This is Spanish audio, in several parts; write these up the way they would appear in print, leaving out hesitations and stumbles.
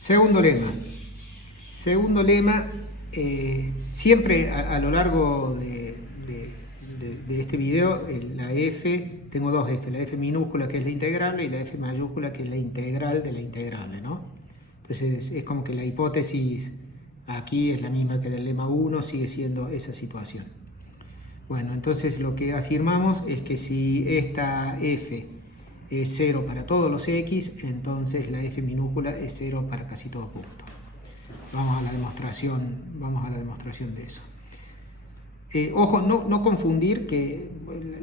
Segundo lema. Segundo lema, siempre a lo largo de este video, la F, tengo dos F, la F minúscula que es la integrable y la F mayúscula que es la integral de la integrable, ¿no? Entonces es como que la hipótesis aquí es la misma que del lema 1, sigue siendo esa situación. Bueno, entonces lo que afirmamos es que si esta F es 0 para todos los X, entonces la F minúscula es 0 para casi todo punto. Vamos a la demostración de eso. Ojo, no confundir que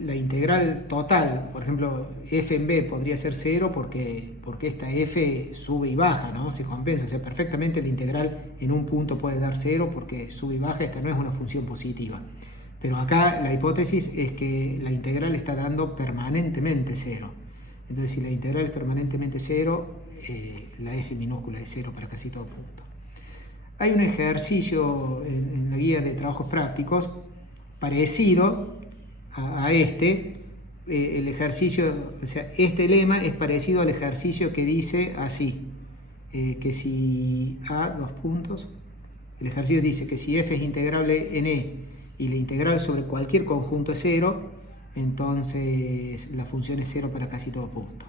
la integral total, por ejemplo, f en b podría ser 0 porque esta f sube y baja, ¿no? Se compensa, o sea, perfectamente la integral en un punto puede dar 0 porque sube y baja, esta no es una función positiva. Pero acá la hipótesis es que la integral está dando permanentemente 0. Entonces, si la integral es permanentemente 0, la f minúscula es 0 para casi todo punto. Hay un ejercicio en la guía de trabajos prácticos parecido a este. El ejercicio, o sea, este lema es parecido al ejercicio que dice así, que si a dos puntos, el ejercicio dice que si f es integrable en e y la integral sobre cualquier conjunto es 0, entonces la función es 0 para casi todo punto.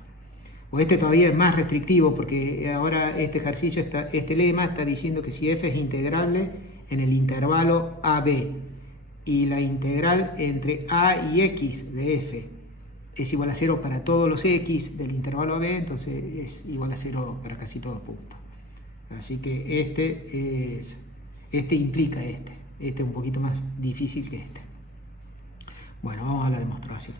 O este todavía es más restrictivo porque ahora este ejercicio, este lema está diciendo que si f es integrable en el intervalo AB y la integral entre a y x de f es igual a 0 para todos los x del intervalo AB, entonces es igual a 0 para casi todo punto. Así que este implica este es un poquito más difícil que este. Bueno, vamos a la demostración.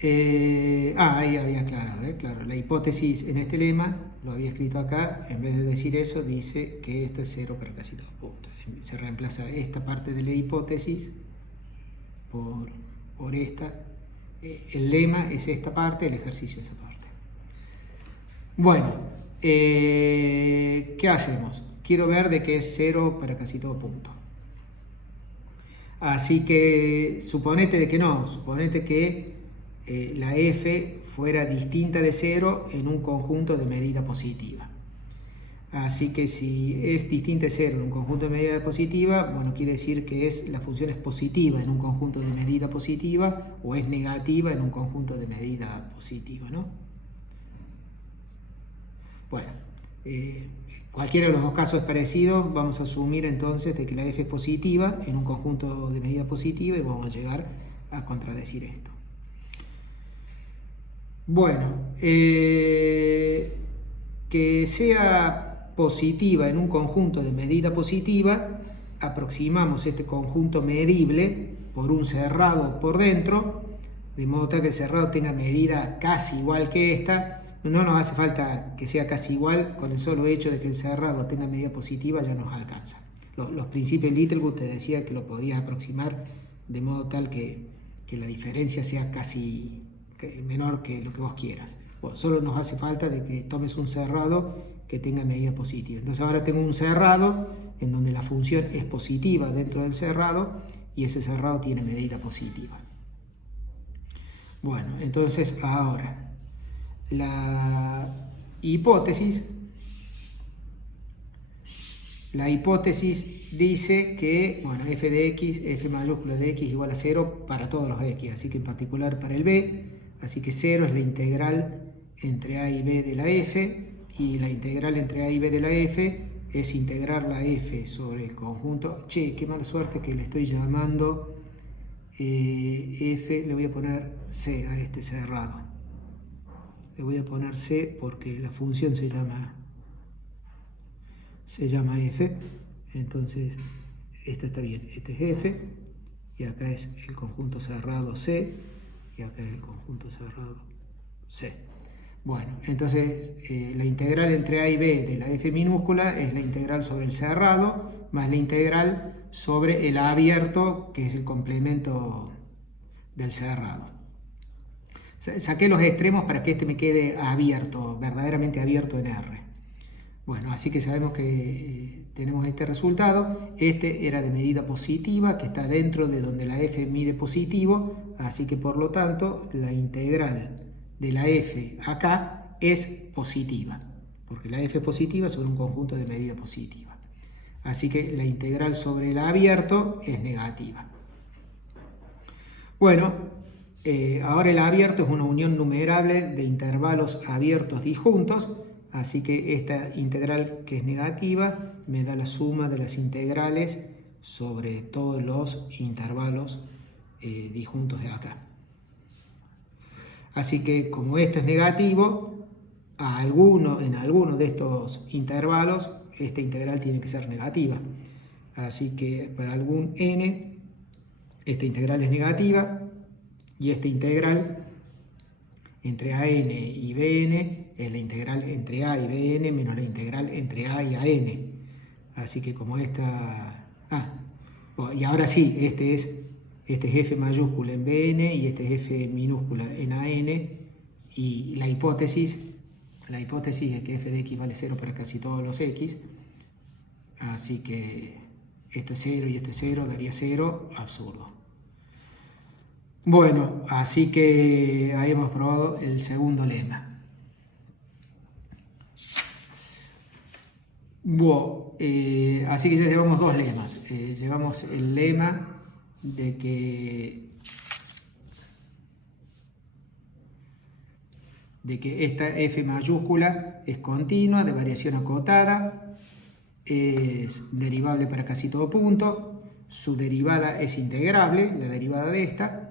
Ahí había aclarado, claro, la hipótesis en este lema, lo había escrito acá, en vez de decir eso, dice que esto es 0 para casi todos puntos. Se reemplaza esta parte de la hipótesis por esta. El lema es esta parte, el ejercicio es esa parte. Bueno, ¿qué hacemos? Quiero ver de que es 0 para casi todo punto. Así que suponete de que no, suponete que la f fuera distinta de 0 en un conjunto de medida positiva. Así que si es distinta de 0 en un conjunto de medida positiva, bueno, quiere decir que la función es positiva en un conjunto de medida positiva o es negativa en un conjunto de medida positiva, ¿no? Bueno, cualquiera de los dos casos es parecido. Vamos a asumir entonces de que la f es positiva en un conjunto de medida positiva y vamos a llegar a contradecir esto. Bueno, que sea positiva en un conjunto de medida positiva, aproximamos este conjunto medible por un cerrado por dentro, de modo tal que el cerrado tenga medida casi igual que esta. No nos hace falta que sea casi igual, con el solo hecho de que el cerrado tenga medida positiva ya nos alcanza. Los principios de Littlewood te decía que lo podías aproximar de modo tal que la diferencia sea casi menor que lo que vos quieras. Bueno, solo nos hace falta de que tomes un cerrado que tenga medida positiva. Entonces ahora tengo un cerrado en donde la función es positiva dentro del cerrado y ese cerrado tiene medida positiva. Bueno, entonces ahora la hipótesis dice que, bueno, f de x, f mayúscula de x igual a 0 para todos los x, así que en particular para el b, así que 0 es la integral entre a y b de la f, y la integral entre a y b de la f es integrar la f sobre el conjunto. Che, qué mala suerte que le estoy llamando f, le voy a poner c a este cerrado. Le voy a poner c porque la función se llama f, entonces esta está bien, este es f y acá es el conjunto cerrado c y acá es el conjunto cerrado c. Bueno, entonces la integral entre a y b de la f minúscula es la integral sobre el cerrado más la integral sobre el a abierto, que es el complemento del cerrado. Saqué los extremos para que este me quede abierto, verdaderamente abierto en R. Bueno, así que sabemos que tenemos este resultado. Este era de medida positiva, que está dentro de donde la f mide positivo, así que por lo tanto la integral de la f acá es positiva. porque la f es positiva sobre un conjunto de medida positiva. Así que la integral sobre el abierto es negativa. Bueno, ahora el abierto es una unión numerable de intervalos abiertos disjuntos, así que esta integral que es negativa me da la suma de las integrales sobre todos los intervalos disjuntos de acá. Así que como esto es negativo, en alguno de estos intervalos esta integral tiene que ser negativa. Así que para algún n, esta integral es negativa y esta integral entre an y bn es la integral entre a y bn menos la integral entre a y an. Así que como esta... y ahora sí, este es f mayúscula en bn y este es f minúscula en an, y la hipótesis es que f de x vale 0 para casi todos los x, así que esto es 0 y esto es 0, daría 0, absurdo. Bueno, así que ahí hemos probado el segundo lema. Bueno, así que ya llevamos dos lemas. Llevamos el lema de que esta f mayúscula es continua, de variación acotada, es derivable para casi todo punto, su derivada es integrable, la derivada de esta,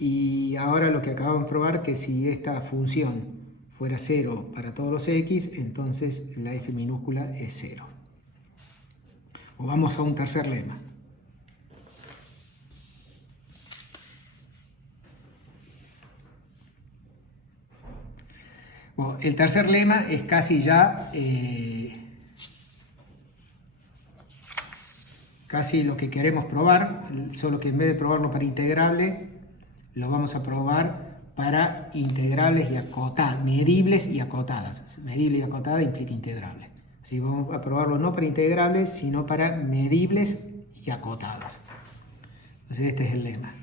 y ahora lo que acabamos de probar, que si esta función fuera 0 para todos los x, entonces la f minúscula es 0. O vamos a un tercer lema. Bueno, el tercer lema es casi ya casi lo que queremos probar, solo que en vez de probarlo para integrable, lo vamos a probar para integrables y acotadas, medibles y acotadas. Medible y acotada implica integrable. Así vamos a probarlo no para integrables, sino para medibles y acotadas. Entonces este es el lema.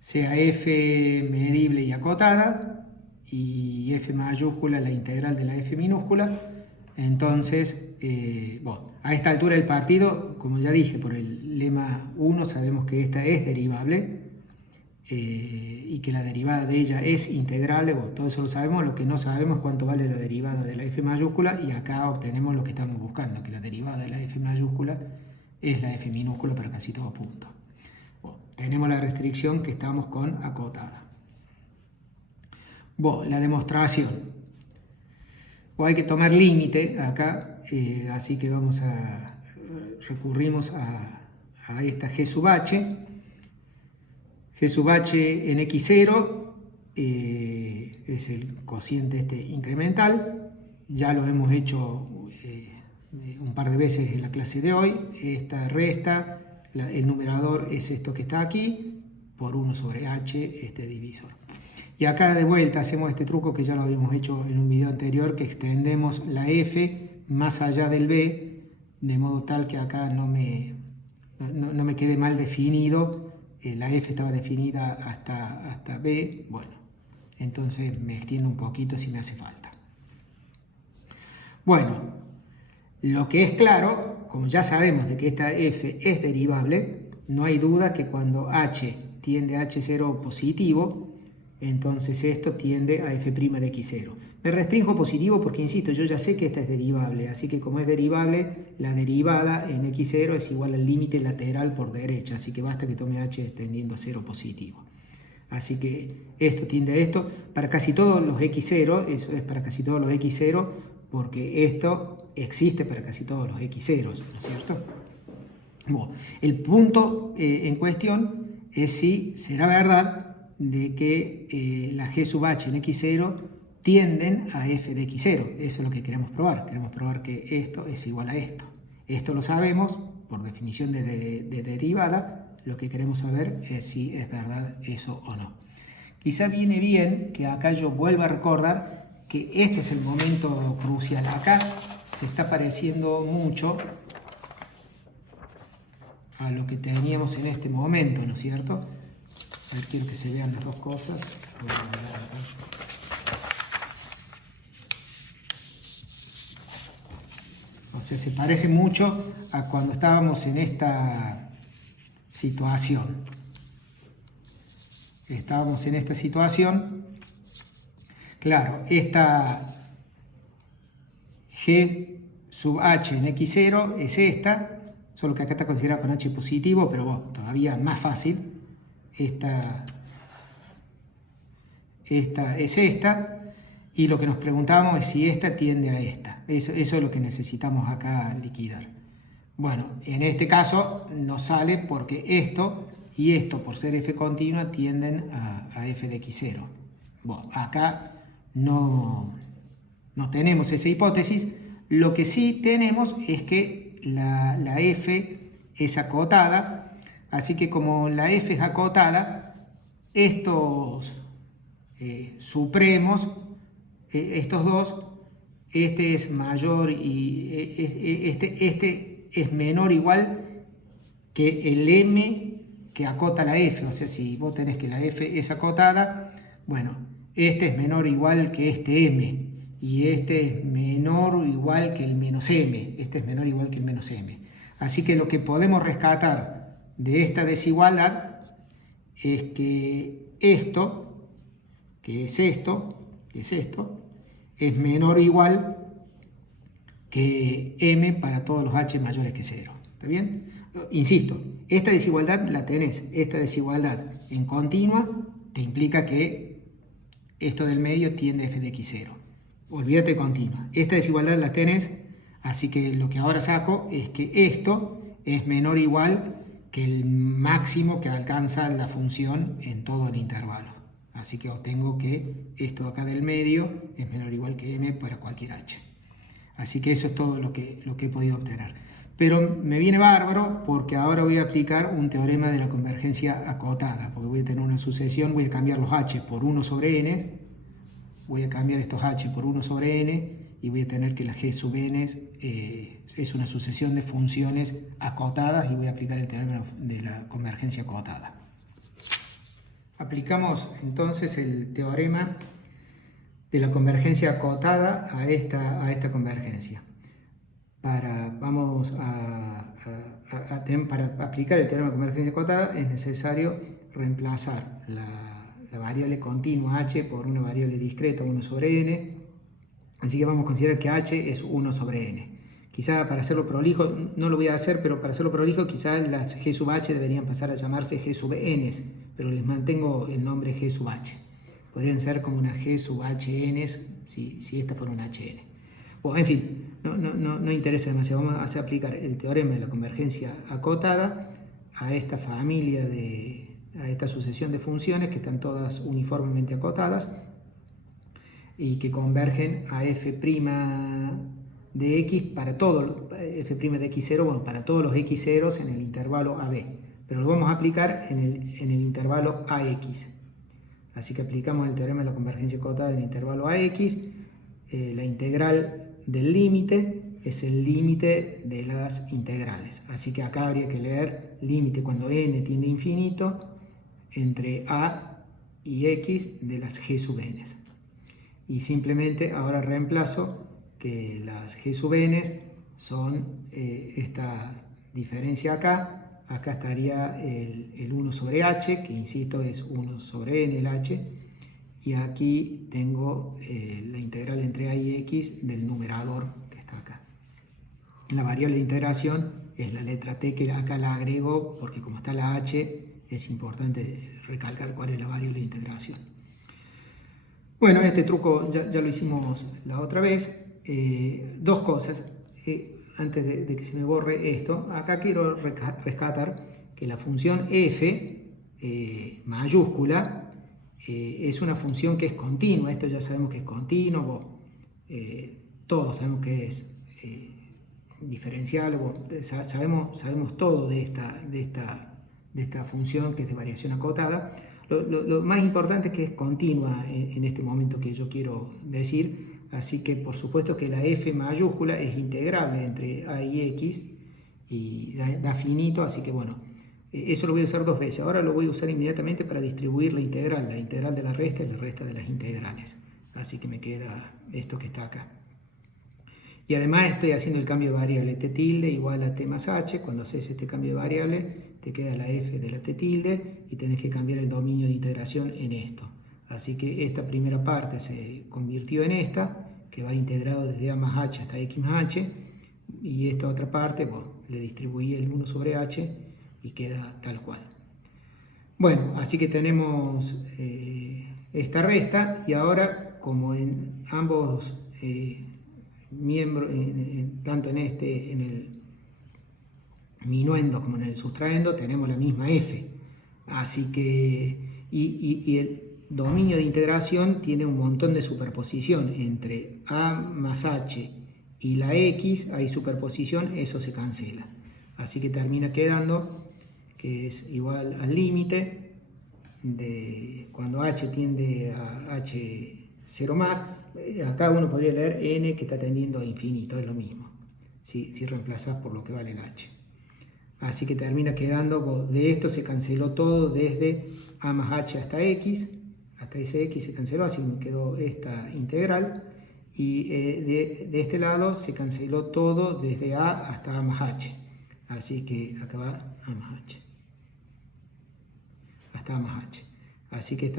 Sea f medible y acotada y f mayúscula la integral de la f minúscula, entonces, a esta altura del partido, como ya dije, por el lema 1 sabemos que esta es derivable y que la derivada de ella es integrable, todo eso lo sabemos. Lo que no sabemos es cuánto vale la derivada de la f mayúscula, y acá obtenemos lo que estamos buscando, que la derivada de la f mayúscula es la f minúscula para casi todo punto. Tenemos la restricción que estamos con acotada. La demostración. Hay que tomar límite acá, así que recurrimos a esta g sub h. G sub h en x0 es el cociente incremental. Ya lo hemos hecho un par de veces en la clase de hoy. Esta resta, el numerador es esto que está aquí, por 1 sobre h, este divisor. Y acá de vuelta hacemos este truco que ya lo habíamos hecho en un video anterior, que extendemos la f más allá del b, de modo tal que acá no me quede mal definido. La f estaba definida hasta b, entonces me extiendo un poquito si me hace falta. Lo que es claro, como ya sabemos de que esta f es derivable, no hay duda que cuando h tiende a h0 positivo, entonces esto tiende a f' de x0. Me restringo positivo porque, insisto, yo ya sé que esta es derivable, así que como es derivable, la derivada en x0 es igual al límite lateral por derecha, así que basta que tome h tendiendo a 0 positivo. Así que esto tiende a esto. Para casi todos los x0, eso es para casi todos los x0, porque esto existe para casi todos los x0, ¿no es cierto? El punto en cuestión es si será verdad de que la g sub h en x0 tienden a f de x0. Eso es lo que queremos probar. Queremos probar que esto es igual a esto. Esto lo sabemos por definición de derivada. Lo que queremos saber es si es verdad eso o no. Quizá viene bien que acá yo vuelva a recordar que este es el momento crucial. Acá se está pareciendo mucho a lo que teníamos en este momento, ¿no es cierto? A ver, quiero que se vean las dos cosas. O sea, se parece mucho a cuando estábamos en esta situación. Estábamos en esta situación. Claro, esta G sub H en X0 es esta, solo que acá está considerada con H positivo, pero bueno, todavía más fácil. Esta es esta, y lo que nos preguntábamos es si esta tiende a esta. Eso es lo que necesitamos acá liquidar. Bueno, en este caso nos sale porque esto y esto, por ser f continua, tienden a f de x0. Bueno, acá no tenemos esa hipótesis. Lo que sí tenemos es que la f es acotada, así que como la f es acotada, estos supremos, estos dos, este es mayor y este es menor o igual que el m que acota la f. O sea, si vos tenés que la f es acotada, bueno, este es menor o igual que este m, y este es menor o igual que el menos m, este es menor o igual que el menos m. Así que lo que podemos rescatar de esta desigualdad es que esto, que es esto, es menor o igual que m para todos los h mayores que 0. ¿Está bien? Insisto, esta desigualdad la tenés. Esta desigualdad en continua te implica que esto del medio tiende a f de x0. Olvídate de continua. Esta desigualdad la tenés, así que lo que ahora saco es que esto es menor o igual que el máximo que alcanza la función en todo el intervalo. Así que obtengo que esto acá del medio es menor o igual que m para cualquier h. Así que eso es todo lo que he podido obtener. Pero me viene bárbaro porque ahora voy a aplicar un teorema de la convergencia acotada, porque voy a tener una sucesión, voy a cambiar los h por 1 sobre n, voy a cambiar estos h por 1 sobre n, y voy a tener que la g sub n es una sucesión de funciones acotadas, y voy a aplicar el teorema de la convergencia acotada. Aplicamos entonces el teorema de la convergencia acotada a esta convergencia. Para aplicar el teorema de convergencia acotada es necesario reemplazar la variable continua h por una variable discreta 1 sobre n. Así que vamos a considerar que h es 1 sobre n. Quizá para hacerlo prolijo, no lo voy a hacer, pero para hacerlo prolijo quizá las g sub h deberían pasar a llamarse g sub n, pero les mantengo el nombre g sub h. Podrían ser como una g sub hn si esta fuera una hn. Bueno, en fin, no interesa demasiado. Vamos a aplicar el teorema de la convergencia acotada a esta familia a esta sucesión de funciones que están todas uniformemente acotadas y que convergen a f' de x para todo, f' de x0, bueno, para todos los x0 en el intervalo AB, pero lo vamos a aplicar en el intervalo AX. Así que aplicamos el teorema de la convergencia acotada en el intervalo AX. La integral del límite es el límite de las integrales. Así que acá habría que leer límite cuando n tiende a infinito entre a y x de las g sub n. Y simplemente ahora reemplazo que las g sub n son esta diferencia acá. Acá estaría el 1 sobre h, que insisto es 1 sobre n el h. Y aquí tengo la integral entre a y x del numerador que está acá. La variable de integración es la letra t, que acá la agrego porque como está la h es importante recalcar cuál es la variable de integración. Bueno, este truco ya lo hicimos la otra vez. Dos cosas. Antes de que se me borre esto, acá quiero rescatar que la función f mayúscula es una función que es continua. Esto ya sabemos que es continuo, todos sabemos que es diferencial, sabemos todo de esta función que es de variación acotada. Lo más importante es que es continua en este momento que yo quiero decir, así que por supuesto que la f mayúscula es integrable entre a y x y da finito, así que bueno, Eso lo voy a usar 2 veces. Ahora lo voy a usar inmediatamente para distribuir la integral de la resta y la resta de las integrales. Así que me queda esto que está acá. Y además estoy haciendo el cambio de variable t tilde igual a t más h. Cuando haces este cambio de variable te queda la f de la t tilde y tenés que cambiar el dominio de integración en esto. Así que esta primera parte se convirtió en esta, que va integrado desde a más h hasta x más h. Y esta otra parte, bueno, le distribuí el 1 sobre h y queda tal cual. Bueno, así que tenemos esta resta y ahora como en ambos miembros, tanto en el minuendo como en el sustraendo, tenemos la misma f. Así que, y el dominio de integración tiene un montón de superposición entre a más h y la x, hay superposición, eso se cancela. Así que termina quedando que es igual al límite de cuando h tiende a h0 más. Acá uno podría leer n que está tendiendo a infinito, es lo mismo, si reemplazas por lo que vale el h. Así que termina quedando, de esto se canceló todo desde a más h hasta x, hasta ese x se canceló, así me quedó esta integral. Y de este lado se canceló todo desde a hasta a más h. Así que acá va a más h. Hasta a más h. Así que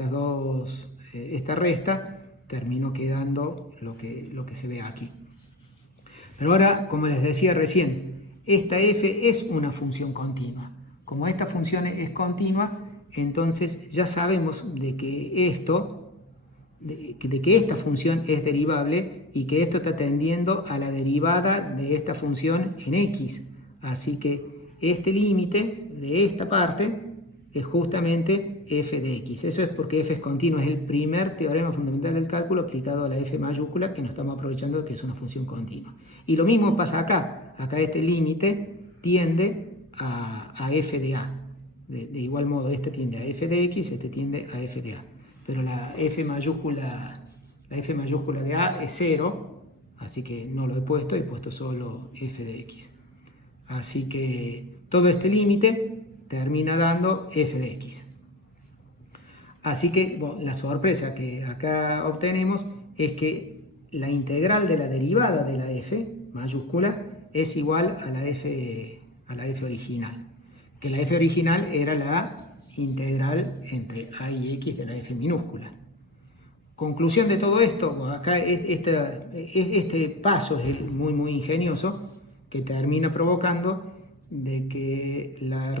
esta resta terminó quedando lo que se ve aquí. Pero ahora, como les decía recién, esta f es una función continua. Como esta función es continua, entonces ya sabemos de que esta función es derivable y que esto está tendiendo a la derivada de esta función en x. Así que este límite de esta parte es justamente f de x. Eso es porque f es continua, es el primer teorema fundamental del cálculo aplicado a la f mayúscula que nos estamos aprovechando de que es una función continua. Y lo mismo pasa acá. Acá este límite tiende a f de a. De igual modo, este tiende a f de x, este tiende a f de a. Pero la f mayúscula de a es 0, así que no lo he puesto solo f de x. Así que todo este límite termina dando f de x. Así que bueno, la sorpresa que acá obtenemos es que la integral de la derivada de la f mayúscula es igual a la f original. Que la f original era la integral entre a y x de la f minúscula. Conclusión de todo esto, acá este paso es muy ingenioso, que termina provocando de que la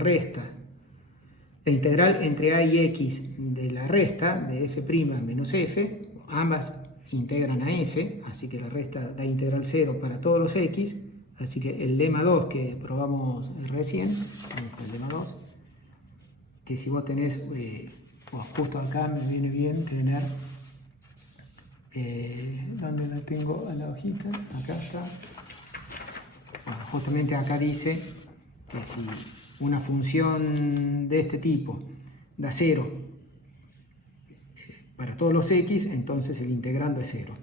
integral entre a y x de la resta de f' menos f, ambas integran a f, así que la resta da integral 0 para todos los x, así que el lema 2 que probamos recién, el lema 2, que si vos tenés, justo acá me viene bien tener, ¿dónde la tengo a la hojita? Acá está. Bueno, justamente acá dice que si una función de este tipo da 0 para todos los x, entonces el integrando es 0.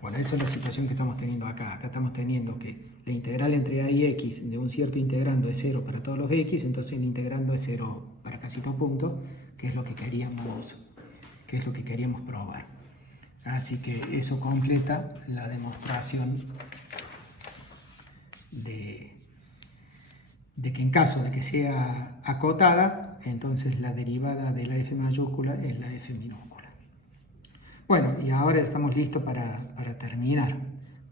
Bueno, esa es la situación que estamos teniendo acá. Acá estamos teniendo que la integral entre a y x de un cierto integrando es 0 para todos los x, entonces el integrando es 0 para casi todo punto, que es lo que queríamos probar. Así que eso completa la demostración de que en caso de que sea acotada, entonces la derivada de la f mayúscula es la f minúscula. Bueno, y ahora estamos listos para terminar.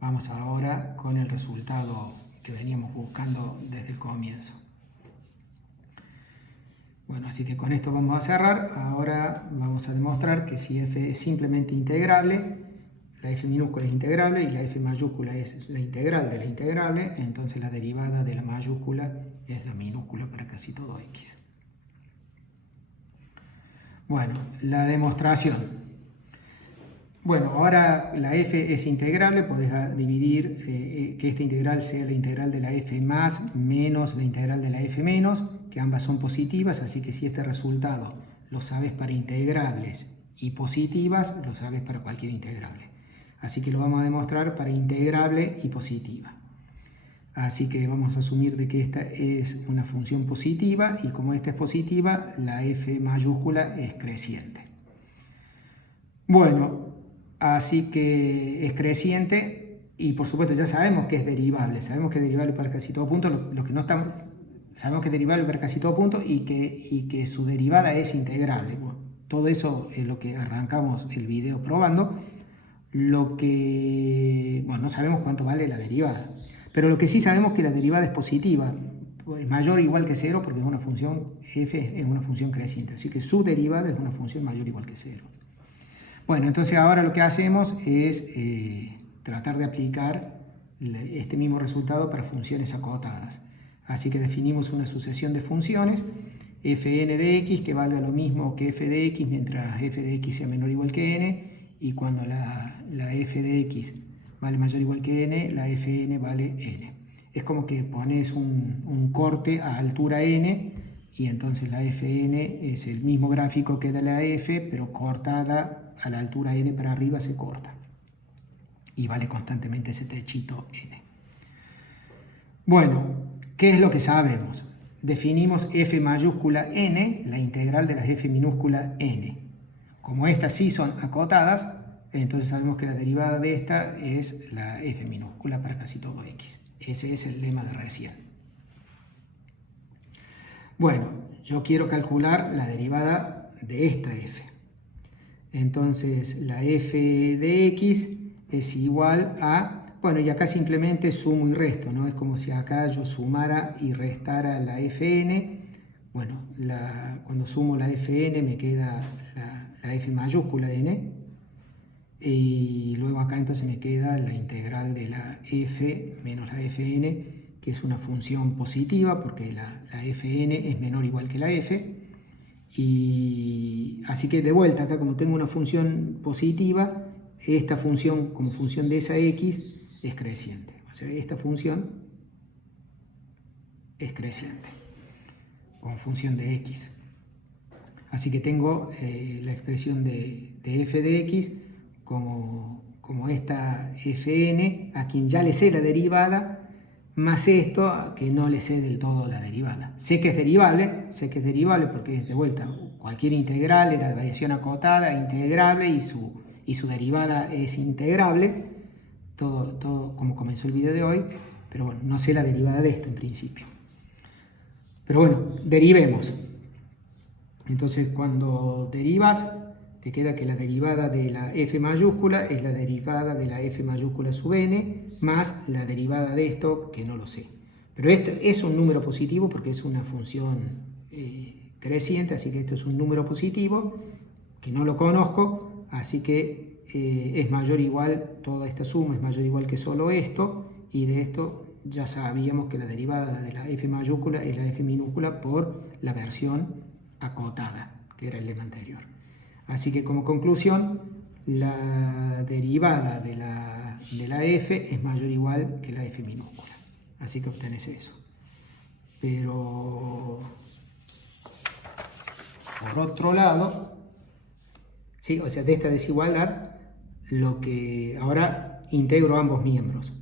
Vamos ahora con el resultado que veníamos buscando desde el comienzo. Bueno, así que con esto vamos a cerrar. Ahora vamos a demostrar que si f es simplemente integrable, la f minúscula es integrable y la f mayúscula es la integral de la integrable, entonces la derivada de la mayúscula es la minúscula para casi todo x. Bueno, la demostración. Bueno, ahora la f es integrable, podés dividir que esta integral sea la integral de la f más menos la integral de la f menos, que ambas son positivas, así que si este resultado lo sabes para integrables y positivas, lo sabes para cualquier integrable. Así que lo vamos a demostrar para integrable y positiva. Así que vamos a asumir de que esta es una función positiva y como esta es positiva, la f mayúscula es creciente. Bueno, así que es creciente y por supuesto ya sabemos que es derivable. Sabemos que es derivable para casi todo punto. Lo que no estamos, sabemos que es derivable para casi todo punto y que su derivada es integrable. Bueno, todo eso es lo que arrancamos el video probando. Lo que, bueno, no sabemos cuánto vale la derivada, pero lo que sí sabemos es que la derivada es positiva, es mayor o igual que 0 porque es una función, f es una función creciente, así que su derivada es una función mayor o igual que 0. Bueno, entonces ahora lo que hacemos es tratar de aplicar este mismo resultado para funciones acotadas. Así que definimos una sucesión de funciones, fn de x que valga lo mismo que f de x mientras f de x sea menor o igual que n, y cuando la f de x vale mayor o igual que n, la fn vale n. Es como que pones un corte a altura n y entonces la fn es el mismo gráfico que da la f, pero cortada a la altura n para arriba se corta. Y vale constantemente ese techito n. Bueno, ¿qué es lo que sabemos? Definimos f mayúscula n, la integral de las f minúscula n. Como estas sí son acotadas, entonces sabemos que la derivada de esta es la f minúscula para casi todo x. Ese es el lema de recién. Bueno, yo quiero calcular la derivada de esta f. Entonces la f de x es igual a, bueno, y acá simplemente sumo y resto, ¿no? Es como si acá yo sumara y restara la fn. Bueno, cuando sumo la fn me queda la f mayúscula n, y luego acá entonces me queda la integral de la f menos la fn, que es una función positiva porque la fn es menor o igual que la f, y así que de vuelta acá como tengo una función positiva, esta función como función de esa x es creciente, o sea, esta función es creciente como función de x. Así que tengo la expresión de f de x como esta fn, a quien ya le sé la derivada, más esto que no le sé del todo la derivada. Sé que es derivable porque es de vuelta, cualquier integral era de variación acotada, integrable y su derivada es integrable, todo como comenzó el video de hoy, pero bueno, no sé la derivada de esto en principio. Pero bueno, derivemos. Entonces cuando derivas, te queda que la derivada de la f mayúscula es la derivada de la f mayúscula sub n más la derivada de esto, que no lo sé. Pero esto es un número positivo porque es una función creciente, así que esto es un número positivo, que no lo conozco, así que es mayor o igual, toda esta suma es mayor o igual que solo esto, y de esto ya sabíamos que la derivada de la f mayúscula es la f minúscula por la versión acotada, que era el lema anterior. Así que como conclusión, la derivada de la f es mayor o igual que la f minúscula. Así que obtenés eso. Pero, por otro lado, ¿sí? O sea, de esta desigualdad, lo que ahora integro ambos miembros.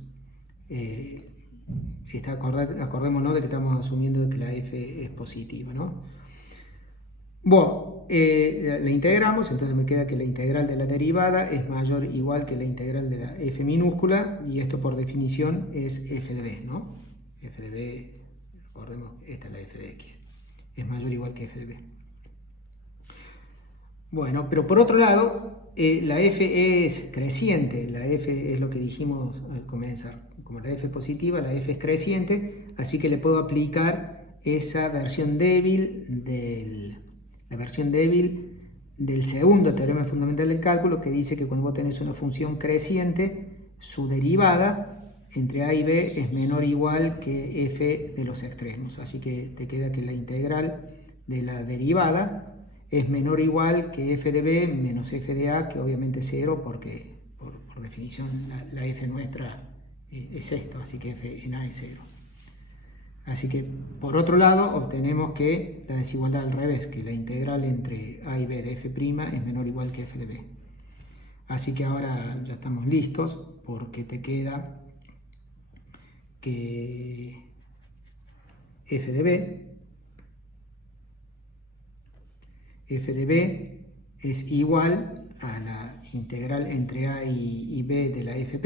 Acordémonos de que estamos asumiendo que la f es positiva, ¿no? Bueno, la integramos, entonces me queda que la integral de la derivada es mayor o igual que la integral de la f minúscula, y esto por definición es f de b, ¿no? F de b, recordemos, esta es la f de x, es mayor o igual que f de b. Bueno, pero por otro lado, la f es creciente, la f es lo que dijimos al comenzar, como la f es positiva, la f es creciente, así que le puedo aplicar esa versión débil del segundo teorema fundamental del cálculo, que dice que cuando vos tenés una función creciente, su derivada entre a y b es menor o igual que f de los extremos. Así que te queda que la integral de la derivada es menor o igual que f de b menos f de a, que obviamente es 0 porque por definición la f nuestra es esto, así que f en a es 0. Así que, por otro lado, obtenemos que la desigualdad al revés, que la integral entre a y b de f' es menor o igual que f de b. Así que ahora ya estamos listos porque te queda que f de b. F de b es igual a la integral entre a y b de la f',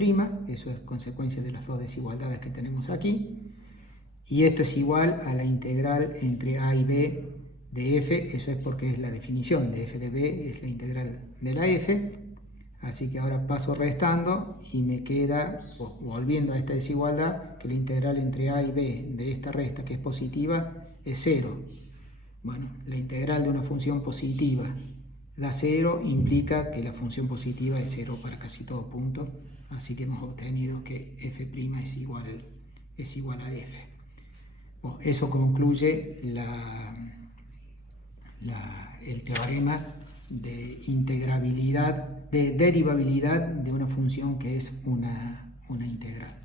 eso es consecuencia de las dos desigualdades que tenemos aquí, y esto es igual a la integral entre a y b de f, eso es porque es la definición de f de b, es la integral de la f, así que ahora paso restando y me queda, volviendo a esta desigualdad, que la integral entre a y b de esta resta, que es positiva, es 0. Bueno, la integral de una función positiva da 0, implica que la función positiva es 0 para casi todo punto, así que hemos obtenido que f' es igual a f. Bueno, eso concluye el teorema de integrabilidad, de derivabilidad de una función que es una integral.